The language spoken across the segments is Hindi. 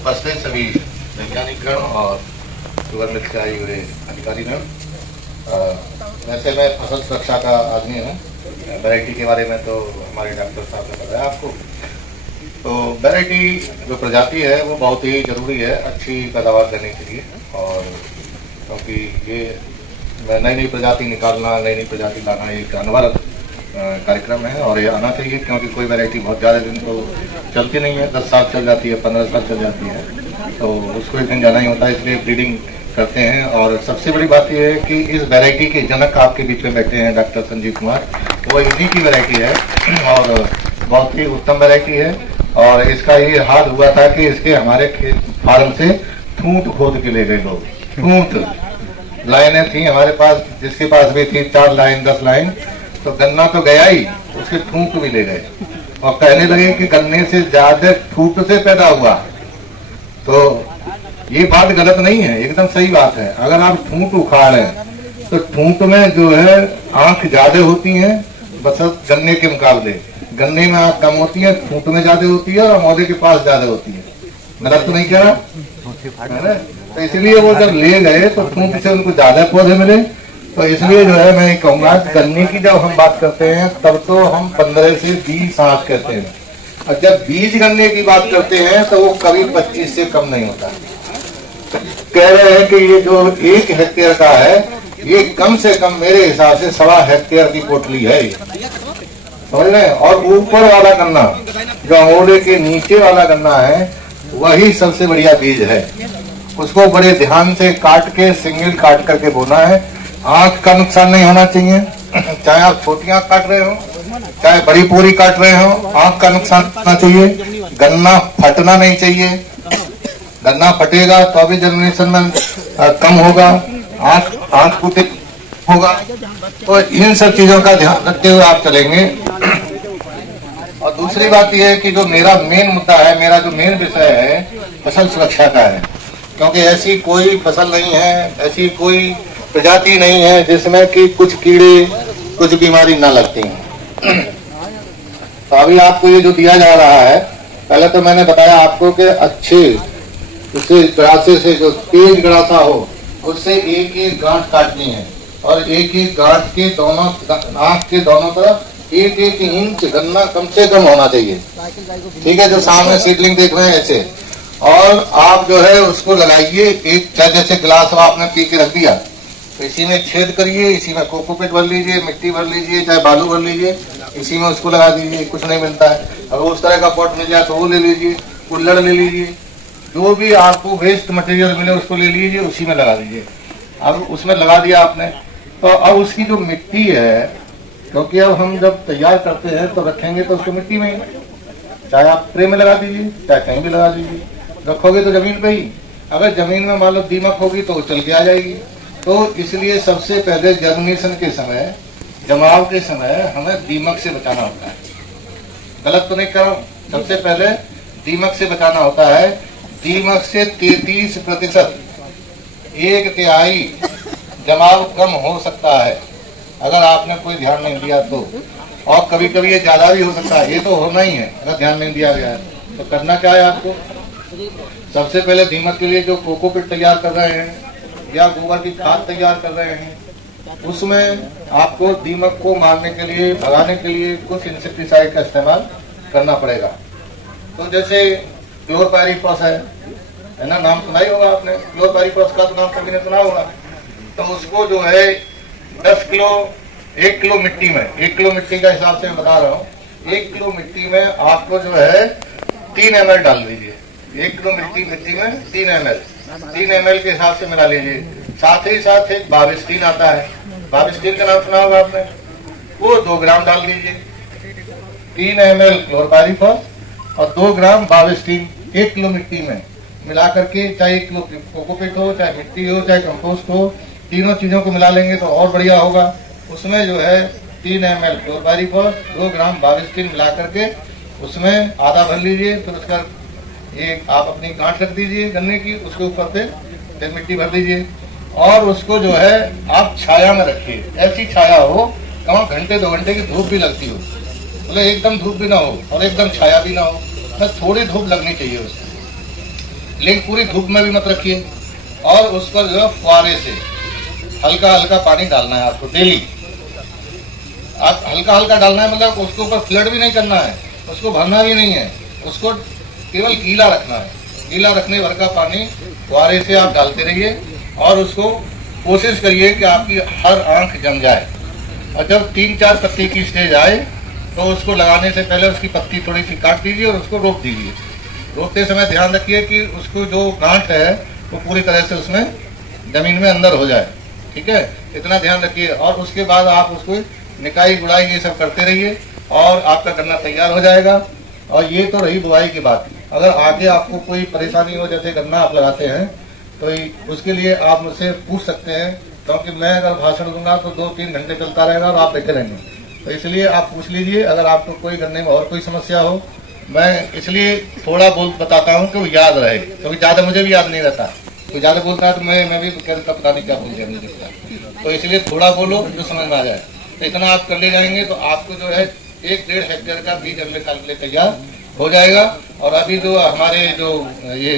उपस्थित सभी वैज्ञानिकगण और शुगर मिल से आए हुए अधिकारीगण। वैसे मैं फसल सुरक्षा का आदमी हूँ। वैरायटी के बारे में तो हमारे डॉक्टर साहब ने बताया आपको। तो वैरायटी जो प्रजाति है वो बहुत ही जरूरी है अच्छी पैदावार करने के लिए, और क्योंकि ये नई नई प्रजाति निकालना, नई नई प्रजाति लाना एक अनिवार्य कार्यक्रम है और ये आना चाहिए, क्योंकि कोई वैरायटी बहुत ज़्यादा दिन तो चलती नहीं है। 10 साल चल जाती है, 15 साल चल जाती है, तो उसको एक दिन जाना ही होता है, इसलिए ब्रीडिंग करते हैं। और सबसे बड़ी बात यह है कि इस वैरायटी के जनक आपके बीच में बैठे हैं डॉक्टर संजीव कुमार। वो इन्हीं की वैरायटी है और बहुत ही उत्तम वैरायटी है। और इसका ये हाल हुआ था कि इसके हमारे फार्म से ठूंठ खोद के ले गए लोग। ठूंठ लाइनें थी हमारे पास, जिसके पास भी थी 4 लाइन 10 लाइन, तो गन्ना तो गया ही, उसके ठूंठ भी ले गए और कहने लगे कि गन्ने से ज्यादा ठूंठ से पैदा हुआ। तो ये बात गलत नहीं है, एकदम सही बात है। अगर आप ठूंठ उखाड़े तो ठूंठ में जो है आंख ज्यादा होती है बस गन्ने के मुकाबले। गन्ने में आंख कम होती है, ठूंठ में ज्यादा होती है और मौदे के पास ज्यादा होती है। गलत तो नहीं कह रहा, तो इसलिए वो जब ले गए तो ठूंठ से उनको ज्यादा पौधे मिले। तो इसलिए जो है मैं कहूँगा, गन्ने की जब हम बात करते हैं तब तो हम 15 से 20 आंख कहते हैं, और जब 20 गन्ने की बात करते हैं तो वो कभी 25 से कम नहीं होता। कह रहे हैं कि ये जो 1 हेक्टेयर का है ये कम से कम मेरे हिसाब से 1.25 हेक्टेयर की कोटली है, समझ रहे हैं। और ऊपर वाला गन्ना जो अंगोले के नीचे वाला गन्ना है वही सबसे बढ़िया बीज है। उसको बड़े ध्यान से काट के सिंगल काट करके बोना है। आंख का नुकसान नहीं होना चाहिए, चाहे आप छोटी आंख काट रहे हो चाहे बड़ी पूरी काट रहे हो, आंख का नुकसान होना चाहिए। गन्ना फटना नहीं चाहिए, गन्ना फटेगा तो अभी जर्मिनेशन में कम होगा, आंख टूटे होगा। तो इन सब चीजों का ध्यान रखते हुए आप चलेंगे। और दूसरी बात यह है कि जो मेरा मेन मुद्दा है, मेरा जो मेन विषय है फसल सुरक्षा का है, क्योंकि ऐसी कोई फसल नहीं है, ऐसी कोई प्रजाति नहीं है जिसमें कि कुछ कीड़े कुछ बीमारी ना लगती हैं। तो अभी आपको ये जो दिया जा रहा है, पहले तो मैंने बताया आपको कि अच्छे उससे गड़ासे से जो तेज गड़ासा हो उससे एक एक गांठ काटनी है, और एक एक गांठ के दोनों आंख के दोनों तरफ 1-1 इंच गन्ना कम से कम होना चाहिए। ठीक है, जो सामने सीडलिंग देख रहे हैं ऐसे। और आप जो है उसको लगाइए, एक चाहे जैसे गिलास आपने पी के रख दिया तो इसी में छेद करिए, इसी में कोकोपीट भर लीजिए, मिट्टी भर लीजिए, चाहे बालू भर लीजिए, इसी में उसको लगा दीजिए। कुछ नहीं मिलता है, अगर उस तरह का पॉट मिल जाए तो वो ले लीजिए, कुल्हड़ ले लीजिए, जो भी आपको वेस्ट मटेरियल मिले उसको ले लीजिए, उसी में लगा दीजिए। अब उसमें लगा दिया आपने, तो अब उसकी जो मिट्टी है, क्योंकि अब हम जब तैयार करते हैं तो रखेंगे तो उसको मिट्टी में ही, चाहे आप ट्रे में लगा दीजिए चाहे कहीं भी लगा दीजिए, रखोगे तो जमीन पे ही। अगर जमीन में मान लो दीमक होगी तो चल के आ जाएगी। तो इसलिए सबसे पहले जर्मिनेशन के समय, जमाव के समय हमें दीमक से बचाना होता है। गलत तो नहीं कर रहा हूं, सबसे पहले दीमक से बचाना होता है। दीमक से 33%, 1/3 जमाव कम हो सकता है अगर आपने कोई ध्यान नहीं दिया तो, और कभी कभी ये ज्यादा भी हो सकता है। ये तो होना ही है अगर ध्यान नहीं दिया गया है। तो करना क्या है आपको, सबसे पहले दीमक के लिए जो कोकोपीट तैयार कर रहे हैं या गोबर की खाद तैयार कर रहे हैं, उसमें आपको दीमक को मारने के लिए, भगाने के लिए कुछ इंसेक्टिसाइड का इस्तेमाल करना पड़ेगा। तो जैसे क्लोरपायरीफॉस है ना, नाम सुना ही होगा आपने। क्लोरपायरीफॉस का तो नाम कभी नहीं सुना होगा। तो उसको जो है 10 किलो 1 किलो मिट्टी में, 1 किलो मिट्टी का हिसाब से मैं बता रहा हूँ, 1 किलो मिट्टी में आपको जो है 3 ml डाल दीजिए। 1 किलो मिट्टी में 3 ml के हिसाब से मिला लीजिए। साथ ही साथ एक बाविस्टीन आता है, बाविस्टीन का नाम सुना होगा आपने, वो 2 ग्राम डाल दीजिए। 3 ml क्लोरपायरीफॉस और 2 ग्राम बाविस्टीन 1 किलो मिट्टी में मिला करके, चाहे 1 किलो कोकोपीट हो, चाहे मिट्टी हो, चाहे कंपोस्ट हो, तीनों चीजों को मिला लेंगे तो और बढ़िया होगा। उसमें जो है 3 ml क्लोरपायरीफॉस, 2 ग्राम बाविस्टीन मिला करके उसमें आधा भर लीजिए। फिर उसका एक आप अपनी गांठ रख दीजिए गन्ने की, उसके ऊपर से मिट्टी भर दीजिए और उसको जो है आप छाया में रखिए। ऐसी छाया हो कम घंटे 2 घंटे की धूप भी लगती हो, मतलब एकदम धूप भी ना हो और एकदम छाया भी ना हो, बस थोड़ी धूप लगनी चाहिए उसमें। लेकिन पूरी धूप में भी मत रखिए। और उस पर जो है फुहारे से हल्का हल्का पानी डालना है आपको डेली। आप हल्का हल्का डालना है, मतलब उसके ऊपर फ्लड भी नहीं करना है, उसको भरना भी नहीं है, उसको केवल गीला रखना है। गीला रखने भर का पानी फुहारे से आप डालते रहिए और उसको कोशिश करिए कि आपकी हर आंख जम जाए। और जब 3-4 पत्ती की स्टेज आए तो उसको लगाने से पहले उसकी पत्ती थोड़ी सी काट दीजिए और उसको रोक दीजिए। रोकते समय ध्यान रखिए कि उसको जो गांठ है वो पूरी तरह से उसमें जमीन में अंदर हो जाए। ठीक है, इतना ध्यान रखिए। और उसके बाद आप उसको निकाई गुड़ाई ये सब करते रहिए और आपका गन्ना तैयार हो जाएगा। और ये तो रही बुआई की बात। अगर आगे आपको कोई परेशानी हो, जैसे गन्ना आप लगाते हैं, तो उसके लिए आप मुझसे पूछ सकते हैं, क्योंकि मैं अगर भाषण दूंगा तो 2-3 घंटे चलता रहेगा और आप बैठे रहेंगे। तो इसलिए आप पूछ लीजिए अगर आपको कोई गन्ने में और कोई समस्या हो। मैं इसलिए थोड़ा बहुत बताता हूँ कि वो याद रहे, क्योंकि ज्यादा मुझे भी याद नहीं रहता। तो ज्यादा बोलता है तो मैं भी कहता पता नहीं क्या बोल दिया मुझे। तो इसलिए थोड़ा बोलो जो समझ में आ जाए। तो इतना आप कर ले जाएंगे तो आपको जो है 1-1.5 हेक्टेयर का बीज अगले साल के लिए तैयार हो जाएगा। और अभी जो हमारे जो ये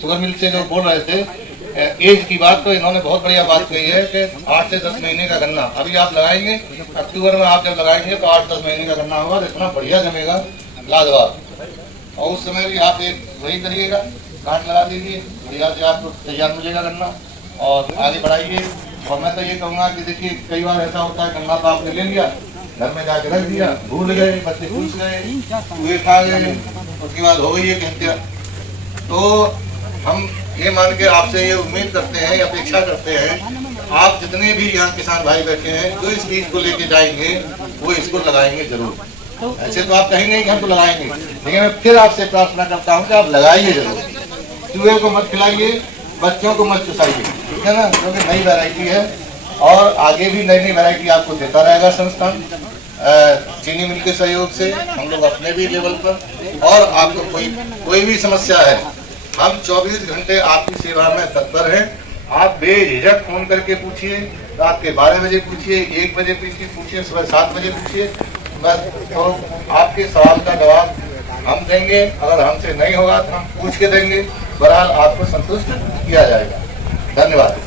शुगर मिल से जो बोल रहे थे एज की बात, तो इन्होंने बहुत बढ़िया बात कही है कि 8 से 10 महीने का गन्ना अभी आप लगाएंगे। अक्टूबर में आप जब लगाएंगे तो 8-10 महीने का गन्ना होगा, तो इतना बढ़िया जमेगा, लाजवाब। और उस समय भी आप एक वही करिएगा, गांठ लगा दीजिए, बढ़िया से आपको तैयार मिलेगा गन्ना और आगे बढ़ाइए। और मैं तो ये कहूँगा कि देखिए कई बार ऐसा होता है गन्ना तो आपने ले लिया, घर में जाके रख दिया, भूल गए, बच्चे पूछ गए, कुएं खा गए, उसके बाद हो गई है हत्या। तो हम ये मान के आपसे ये उम्मीद करते हैं, अपेक्षा करते हैं, आप जितने भी यहाँ किसान भाई बैठे हैं जो इस बीज को लेके जाएंगे वो इसको लगाएंगे जरूर। ऐसे तो आप कहेंगे कि हम तो लगाएंगे, लेकिन मैं फिर आपसे प्रार्थना करता हूँ कि आप लगाइए जरूर। चूहे को मत खिलाइए, बच्चों को मत चुसाइए, ठीक है ना, क्योंकि नई वैरायटी है और आगे भी नई नई वैरायटी आपको देता रहेगा संस्थान चीनी मिल के सहयोग से, हम लोग अपने भी लेवल पर। और आपको कोई भी समस्या है, हम 24 घंटे आपकी सेवा में तत्पर हैं। आप बेझिझक फोन करके पूछिए, रात के 12 बजे पूछिए, 1 बजे पूछिए, सुबह 7 बजे पूछिए, बस तो आपके सवाल का जवाब हम देंगे। अगर हमसे नहीं होगा तो हम पूछ के देंगे, बहरहाल आपको संतुष्ट किया जाएगा। धन्यवाद।